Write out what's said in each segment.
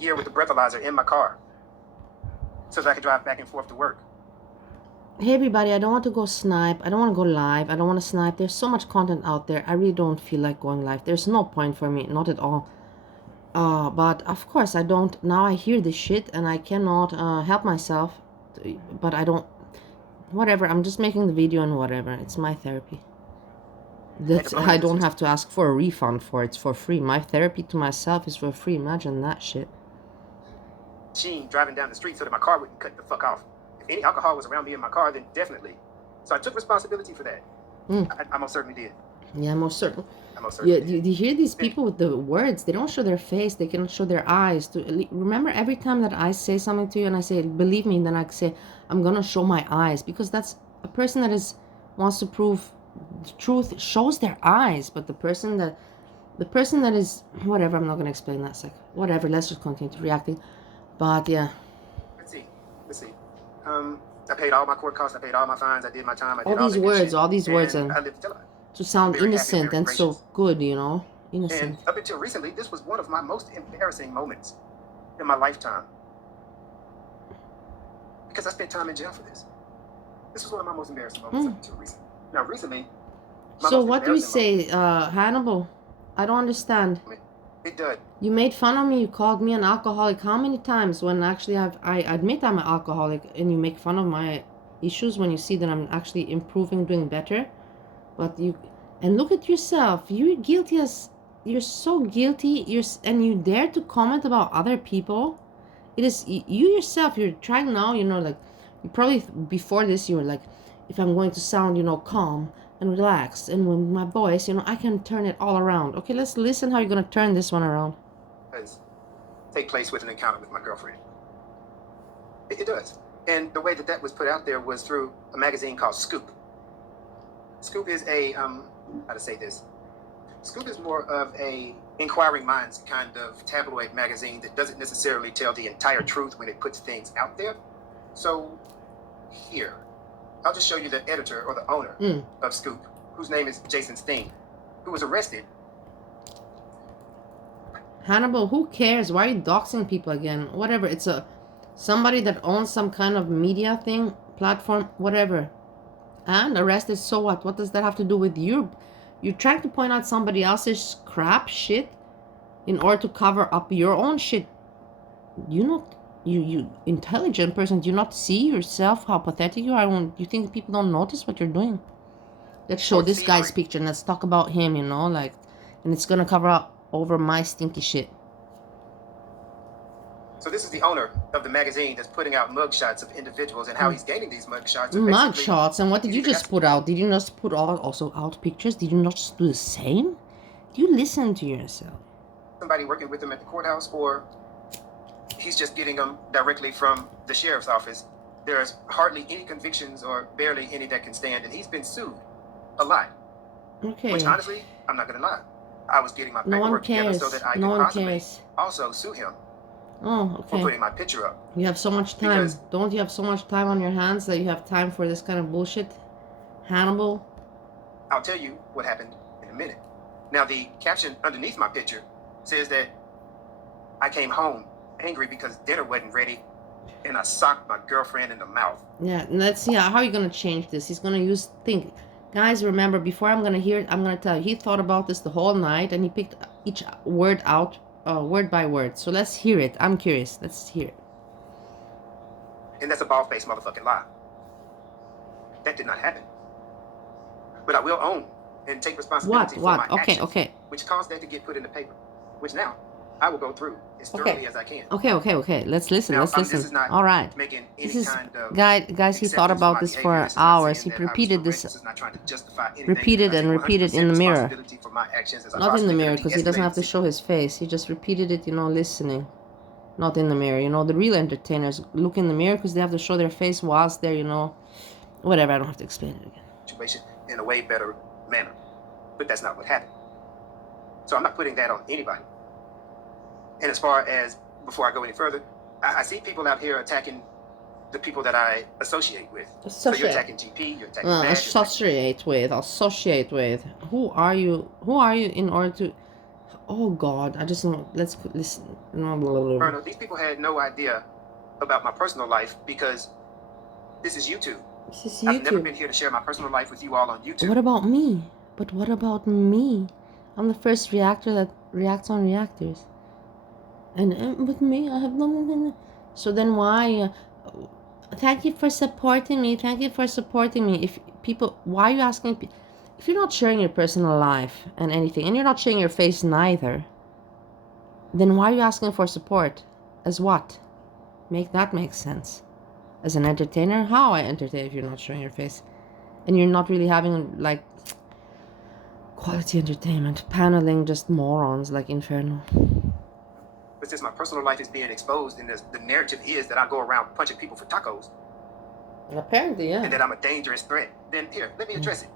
year with the breathalyzer in my car so that I could drive back and forth to work. Hey everybody, I don't want to go snipe. I don't want to go live. I don't want to snipe. There's so much content out there. I really don't feel like going live. There's no point for me, not at all. But of course I don't. Now I hear this shit and I cannot help myself. But I don't. Whatever. I'm just making the video and whatever. It's my therapy. That's, I don't have to ask for a refund for it. It's for free. My therapy to myself is for free. Imagine that shit. Machine driving down the street so that my car wouldn't cut the fuck off. If any alcohol was around me in my car, then definitely. So I took responsibility for that. I most certainly did. Yeah, most certainly. Yeah, you hear these people with the words, they don't show their face, they cannot show their eyes. Remember, every time that I say something to you and I say, believe me, then I say, I'm gonna show my eyes, because that's a person that wants to prove the truth shows their eyes. But the person that is, whatever, I'm not gonna explain that sec. Whatever, let's just continue to reacting. But yeah. Let's see. I paid all my court costs, I paid all my fines, I did my time, I did all these words, and I lived until I to sound innocent and so good, you know, innocent. And up until recently, this was one of my most embarrassing moments in my lifetime, because I spent time in jail for this. This was one of my most embarrassing moments up until recently. Now, recently. So what do we say, Hannibal? I don't understand. It did. You made fun of me. You called me an alcoholic. How many times? When actually I admit I'm an alcoholic, and you make fun of my issues when you see that I'm actually improving, doing better. But and look at yourself. You're guilty you're so guilty. And you dare to comment about other people. It is you yourself. You're trying now. You know, like you probably before this you were like, if I'm going to sound, you know, calm and relaxed, and with my voice, you know, I can turn it all around. Okay, let's listen how you're gonna turn this one around. Take place with an encounter with my girlfriend. It does. And the way that was put out there was through a magazine called Scoop. Scoop is a, how to say this? Scoop is more of a inquiring minds kind of tabloid magazine that doesn't necessarily tell the entire truth when it puts things out there. So here, I'll just show you the editor or the owner of Scoop, whose name is Jason Steen, who was arrested. Hannibal, who cares? Why are you doxing people again? Whatever. It's somebody that owns some kind of media thing, platform, whatever. And arrested, so what? What does that have to do with you? You're trying to point out somebody else's crap shit in order to cover up your own shit. You intelligent person, do you not see yourself how pathetic you are? You think people don't notice what you're doing? Let's show this guy's picture and let's talk about him, you know, like, and it's gonna cover up over my stinky shit. So this is the owner of the magazine that's putting out mugshots of individuals and how he's gaining these mugshots. Mugshots? And what did you just put out? Did you just put also out pictures? Did you not just do the same? Do you listen to yourself? Somebody working with him at the courthouse, or he's just getting them directly from the sheriff's office. There's hardly any convictions or barely any that can stand, and he's been sued a lot. Okay. Which honestly, I'm not gonna lie, I was getting my paperwork together so that I could possibly also sue him. Oh, okay. For putting my picture up. You have so much time. Don't you have so much time on your hands that you have time for this kind of bullshit, Hannibal? I'll tell you what happened in a minute. Now, the caption underneath my picture says that I came home angry because dinner wasn't ready, and I socked my girlfriend in the mouth. Yeah, let's see how you're gonna change this. He's gonna think. Guys, remember, before I'm gonna hear it, I'm gonna tell you, he thought about this the whole night, and he picked each word out, word by word. So let's hear it. I'm curious. Let's hear it. And that's a bald-faced motherfucking lie. That did not happen. But I will own and take responsibility for my actions, which caused that to get put in the paper, which now I will go through as thoroughly as I can. Okay. Let's listen. Now, let's listen. This is not all right. Making any this is kind of guys. He thought about this for hours. He repeated this. Repeated and repeated in the mirror. Not in the mirror, because he doesn't have to show his face. He just repeated it, you know, listening. Not in the mirror. You know, the real entertainers look in the mirror because they have to show their face whilst they're, you know, whatever. I don't have to explain it again. Situation in a way better manner, but that's not what happened. So I'm not putting that on anybody. And as far as, before I go any further, I see people out here attacking the people that I associate with. So you're attacking GP, you're attacking Mag, associate with. Who are you? Who are you in order to... Oh God, I just don't. Let's listen. No, blah, blah, blah. Colonel, these people had no idea about my personal life because this is YouTube. This is I've never YouTube. been here to share my personal life with you all on YouTube. What about me? But what about me? I'm the first reactor that reacts on reactors. And with me, I have nothing. So then why? Thank you for supporting me. Thank you for supporting me. If people, why are you asking? If you're not sharing your personal life and anything, and you're not sharing your face neither, then why are you asking for support? As what? Make that make sense. As an entertainer, how I entertain if you're not showing your face, and you're not really having like quality entertainment, paneling just morons like Inferno. But since my personal life is being exposed, and the narrative is that I go around punching people for tacos, Apparently, yeah. and that I'm a dangerous threat, then here, let me address it.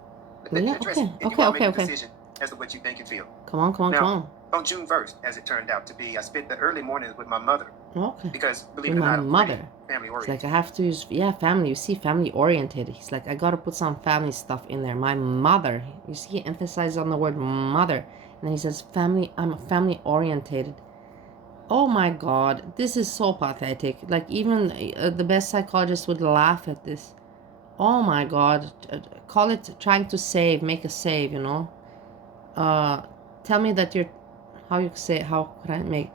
Let me Yeah, address okay, it. And okay, you all okay, make a okay. decision as to what you think and feel. Come on, come on, Now, come on. On June 1st, as it turned out to be, I spent the early mornings with my mother Okay. because, believe With it or my not, I'm mother. pretty family It's oriented. like I have to use, yeah, family. You see, family oriented. He's like, I gotta put some family stuff in there. My mother. You see, he emphasizes on the word mother. And then he says, family, I'm family oriented. Oh my God, this is so pathetic. Like, even the best psychologist would laugh at this. Oh my God. Call it trying to save, make a save, you know? Tell me that you're, how could I make,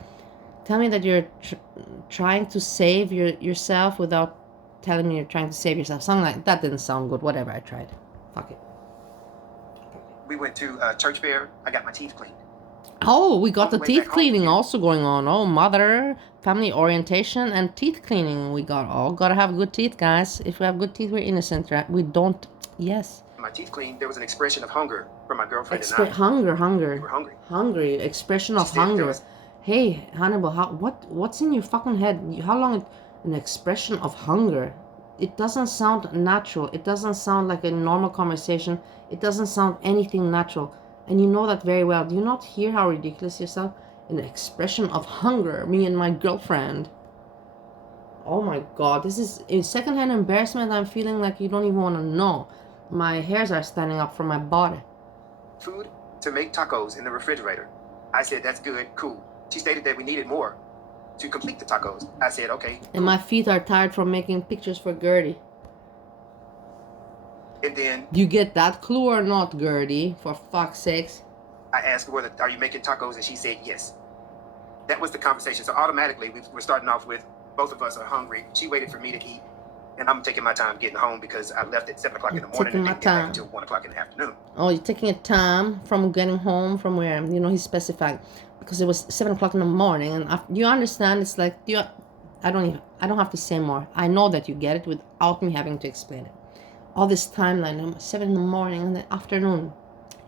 tell me that you're trying to save yourself without telling me you're trying to save yourself. Something like that didn't sound good. Whatever, I tried. Fuck it. We went to a church fair. I got my teeth cleaned. Oh, we got On the the way teeth back home, cleaning yeah. also going on. Oh, mother, family orientation, and teeth cleaning. We got all gotta have good teeth, guys. If we have good teeth, we're innocent, right? We don't. Yes. My teeth cleaned. There was an expression of hunger from my girlfriend and I. Hunger. We were hungry. Hungry. Expression She of said there hunger. was- Hey, Hannibal, what's in your fucking head? How long an expression of hunger? It doesn't sound natural. It doesn't sound like a normal conversation. It doesn't sound anything natural. And you know that very well. Do you not hear how ridiculous you sound? An expression of hunger, me and my girlfriend. Oh my God, this is a secondhand embarrassment. I'm feeling like you don't even want to know. My hairs are standing up from my body. Food to make tacos in the refrigerator. I said, that's good, cool. She stated that we needed more to complete the tacos. I said, okay. And my feet are tired from making pictures for Gertie. And then Do you get that clue or not, Gertie? For fuck's sakes. I asked her, are you making tacos? And she said, yes. That was the conversation. So automatically, we're starting off with both of us are hungry. She waited for me to eat. And I'm taking my time getting home because I left at 7 o'clock in the morning and didn't get back until 1 o'clock in the afternoon. Oh, you're taking a time from getting home from where? You know, he specified. Because it was 7 o'clock in the morning. And you understand? It's like, I don't have to say more. I know that you get it without me having to explain it. All this timeline, 7 in the morning and the afternoon.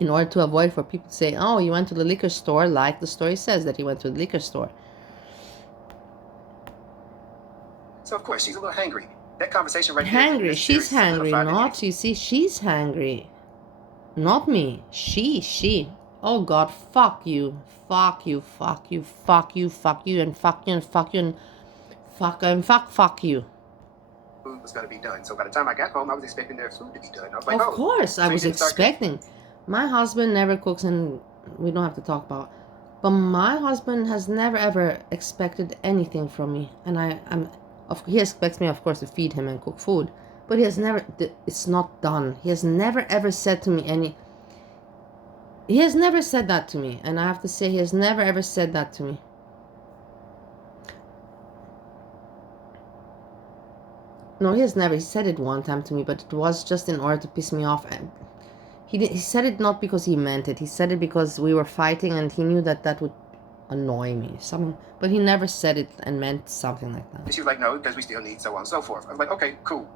In order to avoid for people to say, oh, you went to the liquor store, like the story says that he went to the liquor store. So, of course, she's a little hangry. That conversation right there. Hangry. She's hangry, not, you see, she's hangry. Not me. She. Oh God, fuck you. Fuck you, fuck you, fuck you, fuck you, and fuck you, and fuck you, and fuck you. Food was going to be done. So by the time I got home, I was expecting their food to be done. I was like, Of course, I so you was didn't start expecting. My husband never cooks, and we don't have to talk about. But my husband has never ever expected anything from me, and he expects me, of course, to feed him and cook food. But he has never. It's not done. He has never ever said to me any. He has never said that to me, and I have to say, he has never ever said that to me. No, he has never. He said it one time to me, but it was just in order to piss me off. And he said it not because he meant it. He said it because we were fighting, and he knew that would annoy me. But he never said it and meant something like that. And she was like, no, because we still need so on and so forth. I was like, okay, cool.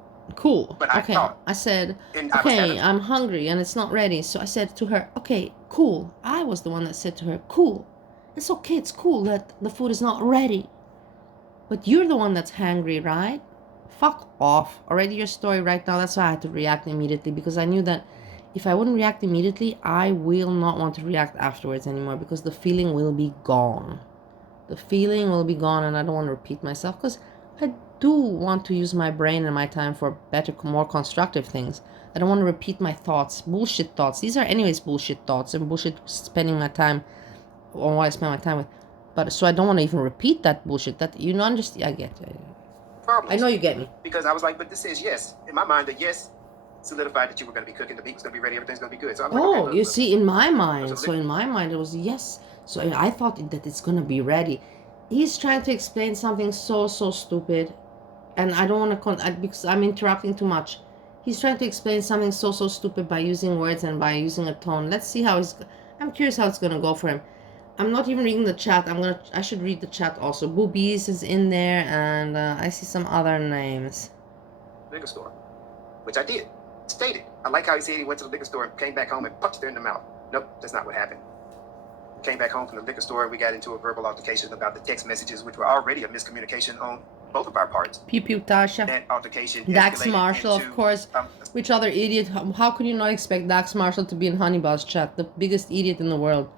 But I okay, thought, I said, and I was okay, I'm hungry and it's not ready. So I said to her, okay, cool. I was the one that said to her, cool. It's okay, it's cool that the food is not ready. But you're the one that's hungry, right? Fuck off. Already your story right now. That's why I had to react immediately, because I knew that if I wouldn't react immediately, I will not want to react afterwards anymore, because the feeling will be gone. The feeling will be gone, and I don't want to repeat myself, because I do want to use my brain and my time for better, more constructive things. I don't want to repeat my thoughts, bullshit thoughts. These are anyways bullshit thoughts and bullshit spending my time or who I spend my time with. But so I don't want to even repeat that bullshit. That you know, understand? I get it. Problems. I know you get me. Because I was like, but this says yes. In my mind, the yes solidified that you were going to be cooking, the meat was going to be ready, everything's going to be good. So I'm like, Oh, okay, you look. see, in my mind, so in my mind, it was yes. So I thought that it's gonna be ready. He's trying to explain something so stupid, and I don't want to because I'm interrupting too much. He's trying to explain something so stupid by using words and by using a tone. Let's see how I'm curious how it's gonna go for him. I'm not even reading the chat. I should read the chat also. Boobies is in there, and I see some other names. Liquor store, which I did. Stated. I like how he said he went to the liquor store and came back home and punched her in the mouth. Nope, that's not what happened. Came back home from the liquor store. We got into a verbal altercation about the text messages, which were already a miscommunication on both of our parts. Pew Pew Tasha. That altercation. Dax escalated Marshall, into, of course. Which other idiot? How could you not expect Dax Marshall to be in Hannibal's chat? The biggest idiot in the world.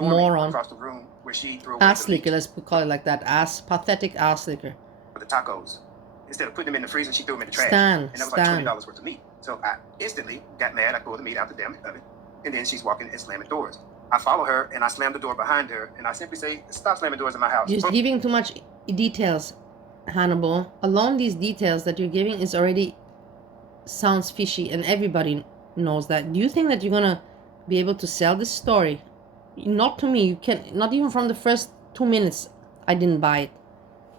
Moron. Across the room where she threw away ass licker, let's call it like that. Pathetic ass licker. For the tacos. Instead of putting them in the freezer, she threw them in the trash. And that was like $20 worth of meat. So I instantly got mad. I pulled the meat out the damn oven. And then she's walking and slamming doors. I follow her and I slam the door behind her and I simply say, stop slamming doors in my house. You're giving too much details, Hannibal. Alone these details that you're giving is already sounds fishy and everybody knows that. Do you think that you're gonna be able to sell this story? Not to me. You can't, not even from the first 2 minutes. I didn't buy it.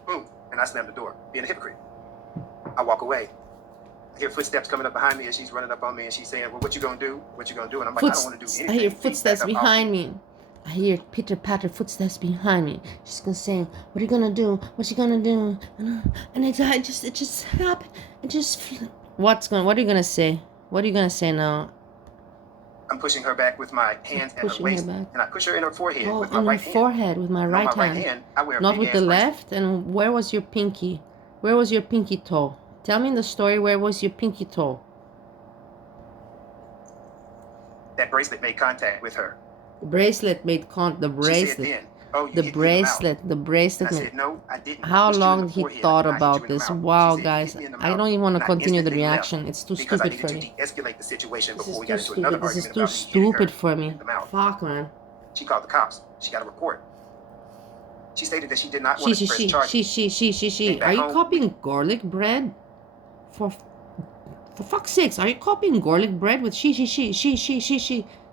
Boom. And I slammed the door, being a hypocrite. I walk away. I hear footsteps coming up behind me and she's running up on me and she's saying, well, what you gonna do? What you gonna do? And I'm like, I don't want to do anything. I hear footsteps behind me. I hear pitter-patter footsteps behind me. She's gonna say, what are you gonna do? What's you gonna do? And it just happened. It just... What are you gonna say? What are you gonna say now? I'm pushing her back with my hands at her waist, and I push her in her forehead with my on right her hand. forehead with my right hand. I wear a not big with ass the bracelet. left. And where was your pinky? Where was your pinky toe? Tell me in the story, where was your pinky toe? That bracelet made contact with her. The bracelet made the bracelet. She said then, oh, you the hit me in the mouth. bracelet, the bracelet. And I said, no, I didn't. How Pushed you in long the he forehead, thought and I hit you about in the this? mouth. Wow, She said, guys, "You hit me in the I mouth." don't even want to And I continue the instantly reaction. left It's too because stupid I for needed me. to de-escalate the situation This before we is got too into another stupid. This is argument too about me hitting stupid her for me. in the mouth. Fuck, man. She called the cops. She got a report. She stated that she did not want to press charges. She. Are you copying garlic bread? For fuck's sakes, are you copying garlic bread with she?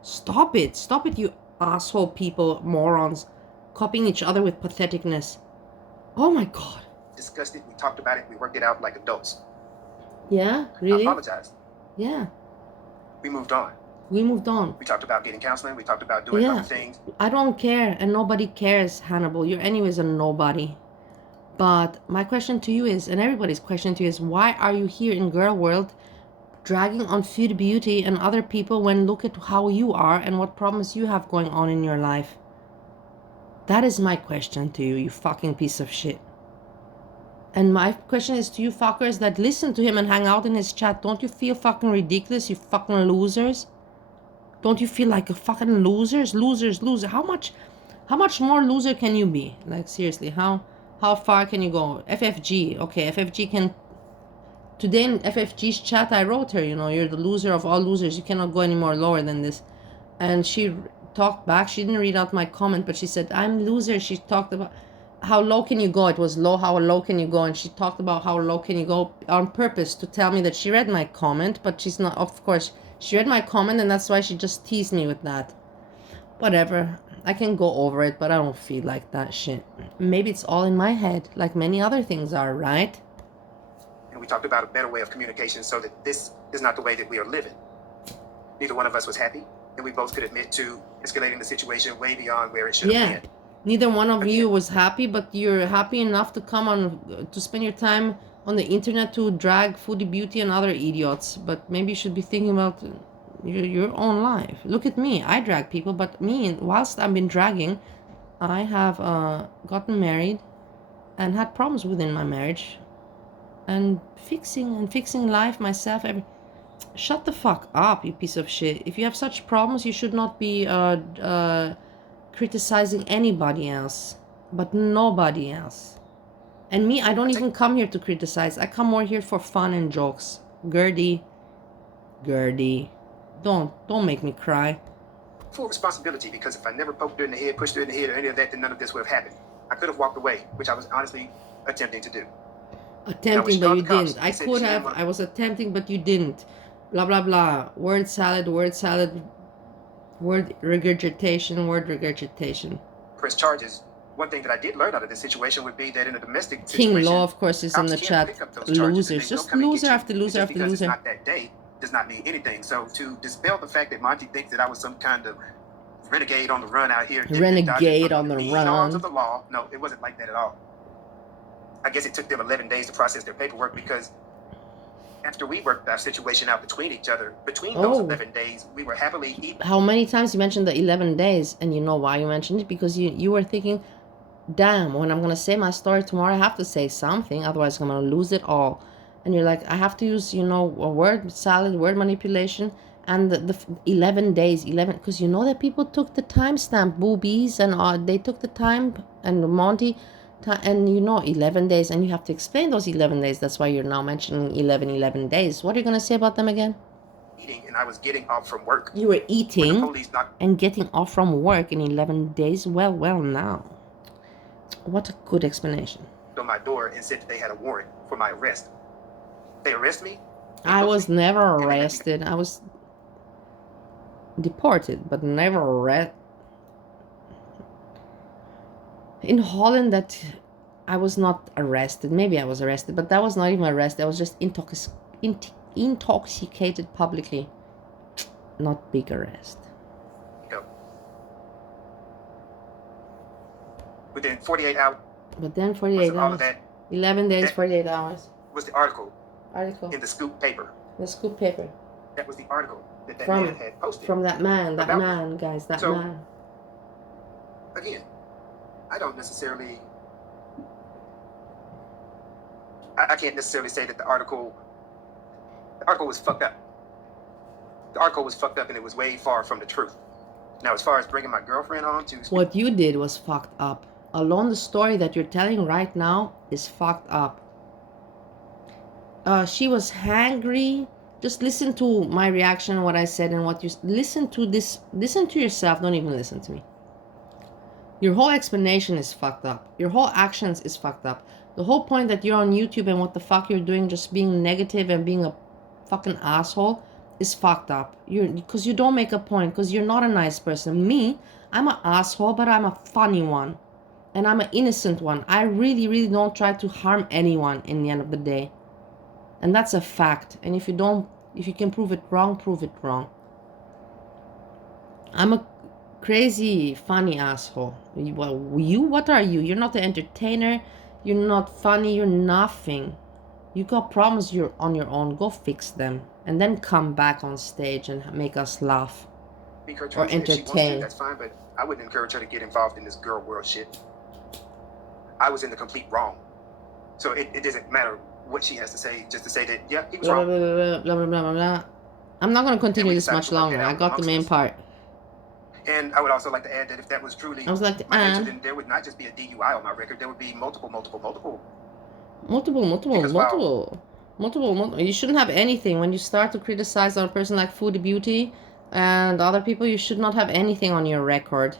Stop it, you asshole people, morons, copying each other with patheticness. Oh my god. Discussed it, we talked about it, we worked it out like adults. Yeah, I really? apologized. Yeah. We moved on. We moved on. We talked about getting counseling, we talked about doing other things. I don't care, and nobody cares, Hannibal. You're anyways a nobody. But my question to you is, and everybody's question to you is, why are you here in girl world dragging on food beauty and other people when look at how you are and what problems you have going on in your life? That is my question to you, you fucking piece of shit. And my question is to you fuckers that listen to him and hang out in his chat. Don't you feel fucking ridiculous, you fucking losers? Don't you feel like a fucking losers? Loser. How much more loser can you be? Like, seriously, how far can you go? FFG, okay, FFG can... Today in FFG's chat, I wrote her, you know, you're the loser of all losers. You cannot go any more lower than this. And she talked back. She didn't read out my comment, but she said, I'm loser. She talked about how low can you go. It was low, how low can you go? And she talked about how low can you go on purpose to tell me that she read my comment, but she's not, of course, she read my comment and that's why she just teased me with that. Whatever. I can go over it, but I don't feel like that shit. Maybe it's all in my head, like many other things are, right? And we talked about a better way of communication so that this is not the way that we are living. Neither one of us was happy, and we both could admit to escalating the situation way beyond where it should have been. Neither one of you was happy, but you're happy enough to come on, to spend your time on the internet to drag Foodie Beauty and other idiots. But maybe you should be thinking about your own life. Look at me. I drag people, but me, whilst I've been dragging, I have gotten married and had problems within my marriage. And fixing life myself. Shut the fuck up, you piece of shit. If you have such problems, you should not be criticizing anybody else, but nobody else. And me, I don't even come here to criticize. I come more here for fun and jokes. Gertie, don't make me cry. full responsibility, because if I never poked her in the head, pushed her in the head, or any of that, then none of this would have happened. I could have walked away, which I was honestly attempting to do. Attempting, but you didn't. I could have. I was attempting, but you didn't. Blah, blah, blah. Word salad, word regurgitation. Press charges. One thing that I did learn out of this situation would be that in a domestic King situation, Law, of course, is in the chat. Losers. Just loser after loser after loser. It's not that day does not mean anything. So to dispel the fact that Monty thinks that I was some kind of renegade on the run out here. Renegade on the run. Of the law. No, it wasn't like that at all. I guess it took them 11 days to process their paperwork, because after we worked our situation out between each other, between those 11 days, we were happily eating. How many times you mentioned the 11 days? And you know why you mentioned it? Because you were thinking, damn, when I'm going to say my story tomorrow, I have to say something. Otherwise, I'm going to lose it all. And you're like, I have to use, you know, a word salad, word manipulation. And the 11 days, because you know that people took the timestamp, boobies, and they took the time, and Monty, and you know 11 days, and you have to explain those 11 days. That's why you're now mentioning 11 days. What are you going to say about them again? Eating, and I was getting off from work. You were eating and getting off from work in 11 days. Well, now. What a good explanation. On my door and said that they had a warrant for my arrest. They arrest me? I was never arrested. I was deported, but never arrested. In Holland, that I was not arrested. Maybe I was arrested, but that was not even arrest. I was just intoxicated publicly. Not big arrest. Go. Within 48 hours. But then 48 hours. 11 days, 48 hours. Was the article in the Scoop paper. The Scoop paper. That was the article that man had posted. From that man, guys, that man. Again, I don't necessarily, I can't necessarily say that the article was fucked up. The article was fucked up, and it was way far from the truth. Now, as far as bringing my girlfriend on to... What you did was fucked up. Alone, the story that you're telling right now is fucked up. She was hangry. Just listen to my reaction, what I said, and what you... Listen to this. Listen to yourself. Don't even listen to me. Your whole explanation is fucked up. Your whole actions is fucked up. The whole point that you're on YouTube and what the fuck you're doing, just being negative and being a fucking asshole, is fucked up. Because you don't make a point, because you're not a nice person. Me, I'm an asshole, but I'm a funny one. And I'm an innocent one. I really, really don't try to harm anyone in the end of the day. And that's a fact. And if you can prove it wrong, prove it wrong. I'm a crazy, funny asshole. What are you? You're not an entertainer. You're not funny. You're nothing. You got problems. You're on your own. Go fix them. And then come back on stage and make us laugh. Or entertain. That's fine, but I wouldn't encourage her to get involved in this girl world shit. I was in the complete wrong. So it doesn't matter what she has to say, just to say that, yeah, he was wrong. Blah, blah, blah, blah, blah. I'm not going to continue this much longer. I got the main part. And I would also like to add that if that was truly my nature, then there would not just be a DUI on my record. There would be multiple. You shouldn't have anything. When you start to criticize on a person like Foodie Beauty and other people, you should not have anything on your record.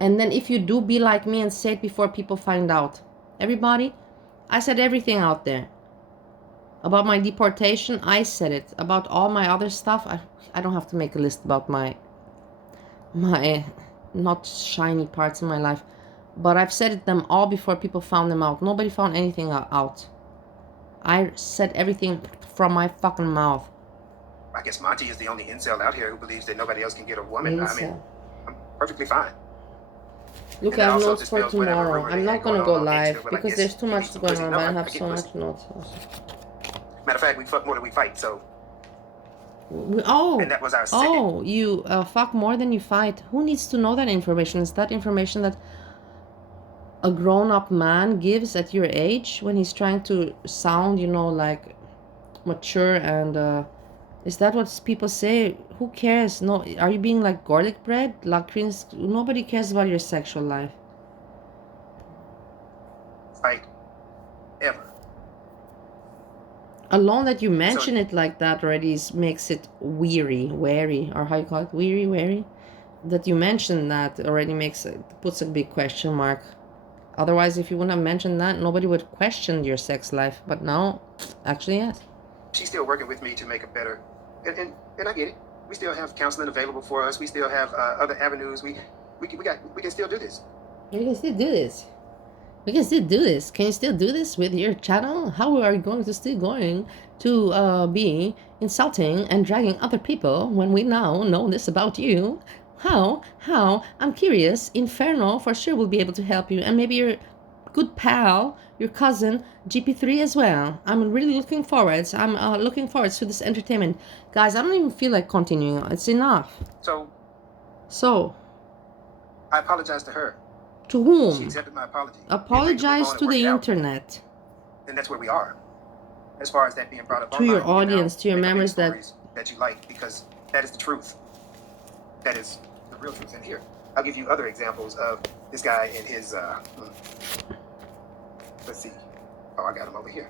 And then if you do, be like me and say it before people find out. Everybody, I said everything out there. About my deportation, I said it. About all my other stuff, I don't have to make a list about my not shiny parts in my life. But I've said them all before people found them out. Nobody found anything out. I said everything from my fucking mouth. I guess Monty is the only incel out here who believes that nobody else can get a woman. I mean, I'm perfectly fine. Look, I have notes for tomorrow. I'm not going to go live because there's too much going on, but I have so much notes. Matter of fact, we fuck more than we fight, so... Oh, and that was our second. You fuck more than you fight. Who needs to know that information? Is that information that a grown-up man gives at your age when he's trying to sound, you know, like mature and... is that what people say? Who cares? No, are you being like garlic bread? Lacrins? Nobody cares about your sexual life. Fight. Ever. Alone that you mention it like that already makes it wary, or how you call it, wary. That you mention that already puts a big question mark. Otherwise, if you wouldn't have mentioned that, nobody would question your sex life. But now, actually, yes. She's still working with me to make it better, and I get it. We still have counseling available for us. We still have other avenues. We can still do this. We can still do this. We can still do this. Can you still do this with your channel? How are you going to be insulting and dragging other people when we now know this about you? How? I'm curious. Inferno for sure will be able to help you, and maybe your good pal, your cousin, GP3 as well. I'm really looking forward. I'm looking forward to this entertainment. Guys, I don't even feel like continuing. It's enough. So. I apologize to her. To whom? She accepted my apology. Apologize to the internet. And that's where we are. As far as that being brought up to your audience, to your members that you like, because that is the truth. That is the real truth. And here, I'll give you other examples of this guy and his let's see. Oh, I got him over here.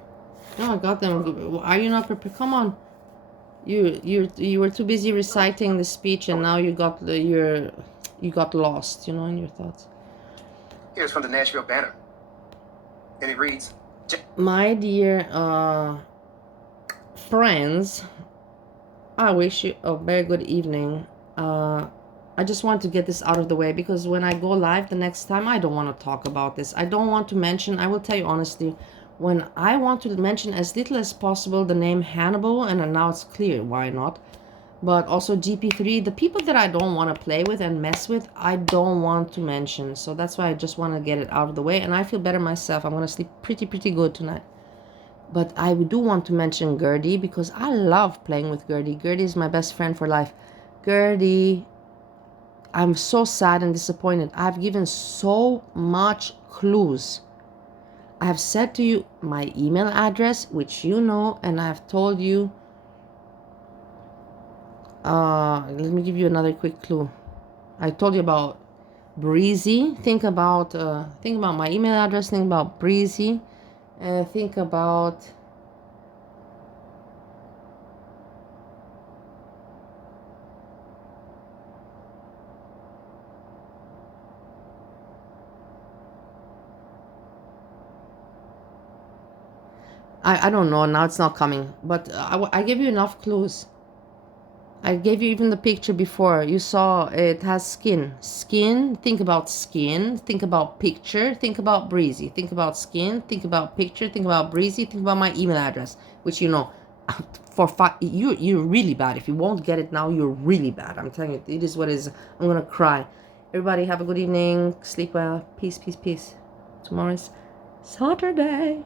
Oh, I got them. Are you not prepared? Come on. You were too busy reciting the speech, and now you got lost, you know, in your thoughts. Here's from the Nashville Banner, and it reads, "My dear friends, I wish you a very good evening. I just want to get this out of the way, because when I go live the next time, I don't want to talk about this. I don't want to mention, I will tell you honestly, when I want to mention as little as possible the name Hannibal, and now it's clear why not, but also GP3, the people that I don't want to play with and mess with, I don't want to mention. So that's why I just want to get it out of the way, and I feel better myself. I'm going to sleep pretty good tonight. But I do want to mention Gertie, because I love playing with Gertie. Gertie is my best friend for life. Gertie, I'm so sad and disappointed. I've given so much clues. I have said to you my email address, which you know, and I've told you. Let me give you another quick clue. I told you about Breezy. Think about my email address. Think about Breezy, and think about I don't know. Now it's not coming. But I gave you enough clues. I gave you even the picture before. You saw it has skin. Skin, think about skin. Think about picture. Think about Breezy. Think about skin. Think about picture. Think about Breezy. Think about my email address, which you know, you're really bad. If you won't get it now, you're really bad. I'm telling you, it is what it is. I'm gonna cry. Everybody have a good evening. Sleep well. Peace. Tomorrow is Saturday.